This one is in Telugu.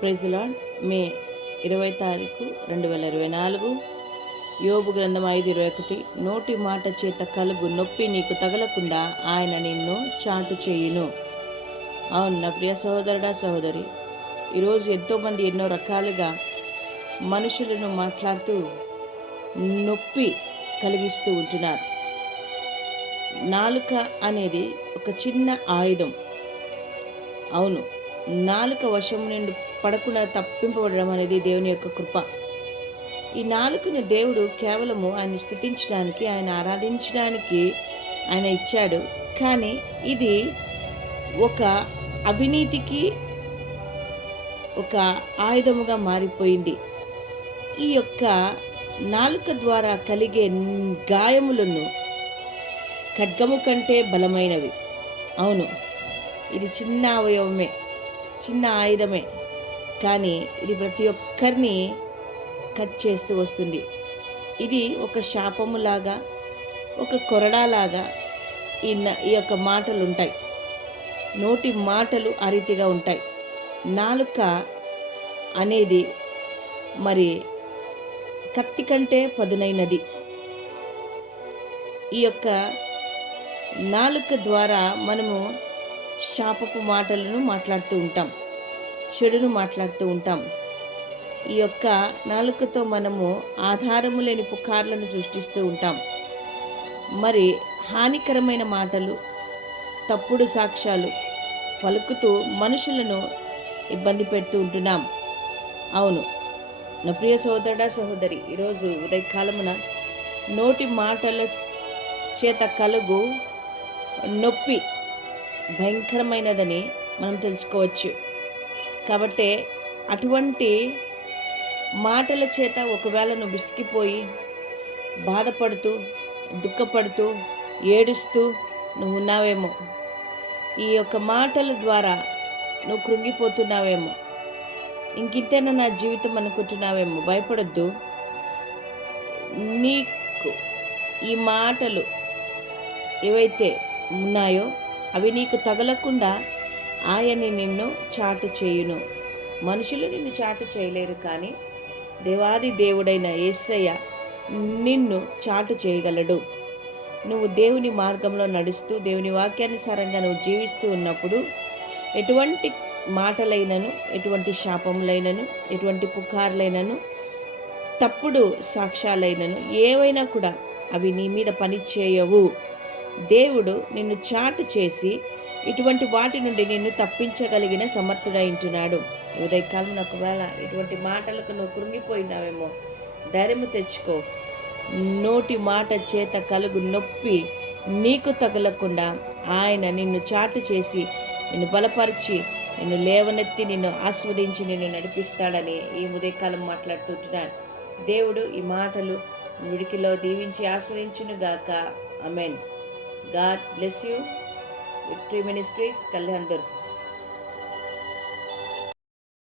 ప్రైజ్లాడ్ మే ఇరవై తారీఖు రెండు వేల ఇరవై నాలుగు. యోబు గ్రంథం ఐదు ఇరవై ఒకటి. నోటి మాట చేత కలుగు నొప్పి నీకు తగలకుండా ఆయన నిన్ను చాటు చేయును. అవును నా ప్రియ సహోదరుడా సహోదరి? ఈరోజు ఎంతోమంది ఎన్నో రకాలుగా మనుషులను మాట్లాడుతూ నొప్పి కలిగిస్తూ ఉంటున్నారు. నాలుక అనేది ఒక చిన్న ఆయుధం. అవును నాలుక వశం నుండి పడకుండా తప్పింపబడడం అనేది దేవుని యొక్క కృప. ఈ నాలుకను దేవుడు కేవలము ఆయన స్థుతించడానికి ఆయన ఆరాధించడానికి ఆయన ఇచ్చాడు. కానీ ఇది ఒక అవినీతికి ఒక ఆయుధముగా మారిపోయింది. ఈ యొక్క నాలుక ద్వారా కలిగే గాయములను ఖడ్గము కంటే బలమైనవి. అవును ఇది చిన్న అవయవమే. చిన్న ఆయుధమే. కానీ ఇది ప్రతి ఒక్కరిని కట్ చేస్తూ వస్తుంది. ఇది ఒక శాపములాగా ఒక కొరడాలాగా ఈ న- ఈ యొక్క మాటలు ఉంటాయి నోటి మాటలు ఆ రీతిగా ఉంటాయి. నాలుక అనేది మరి కత్తి కంటే పదునైనది. ఈ యొక్క నాలుక ద్వారా మనము శాపపు మాటలను మాట్లాడుతూ ఉంటాం చెడును మాట్లాడుతూ ఉంటాం. ఈ యొక్క నాలుకతో మనము ఆధారము లేని పుకార్లను సృష్టిస్తూ ఉంటాం. మరి హానికరమైన మాటలు తప్పుడు సాక్ష్యాలు పలుకుతూ మనుషులను ఇబ్బంది పెడుతూ ఉంటున్నాం. అవును నా ప్రియ సోదరుడా సహోదరి ఈరోజు ఉదయకాలమున నోటి మాటల చేత కలుగు నొప్పి భయంకరమైనదని మనం తెలుసుకోవచ్చు. కాబట్టి అటువంటి మాటల చేత ఒకవేళ నువ్వు విసిగిపోయి బాధపడుతూ దుఃఖపడుతూ ఏడుస్తూ నువ్వు ఉన్నావేమో? ఈ యొక్క మాటల ద్వారా నువ్వు కృంగిపోతున్నావేమో? ఇంకింతేనా నా జీవితం అనుకుంటున్నావేమో? భయపడొద్దు. నీకు ఈ మాటలు ఏవైతే ఉన్నాయో అవి నీకు తగలకుండా ఆయన నిన్ను చాటు చేయును. మనుషులు నిన్ను చాటు చేయలేరు కానీ దేవాది దేవుడైన యేసయ్య నిన్ను చాటు చేయగలడు. నువ్వు దేవుని మార్గంలో నడుస్తూ దేవుని వాక్యానుసారంగా నువ్వు జీవిస్తూ ఉన్నప్పుడు ఎటువంటి మాటలైనను ఎటువంటి శాపములైనను ఎటువంటి పుకార్లైనను తప్పుడు సాక్ష్యాలైనను ఏవైనా కూడా అవి నీ మీద పని చేయవు దేవుడు నిన్ను చాటు చేసి ఇటువంటి వాటి నుండి నిన్ను తప్పించగలిగిన సమర్థుడైంటున్నాడు ఉదయకాలం ఒకవేళ ఇటువంటి మాటలకు నువ్వు కృంగిపోయినావేమో ధైర్యము తెచ్చుకో. నోటి మాట చేత కలుగు నొప్పి నీకు తగలకుండా ఆయన నిన్ను చాటు చేసి నిన్ను బలపరిచి నిన్ను లేవనెత్తి నిన్ను ఆస్వాదించి నిన్ను నడిపిస్తాడని ఈ ఉదయకాలం మాట్లాడుతుంటున్నాను దేవుడు ఈ మాటలు విడికిలో దీవించి ఆస్వాదించునుగాక. Amen God bless you. Victory Ministries, Kalyandur.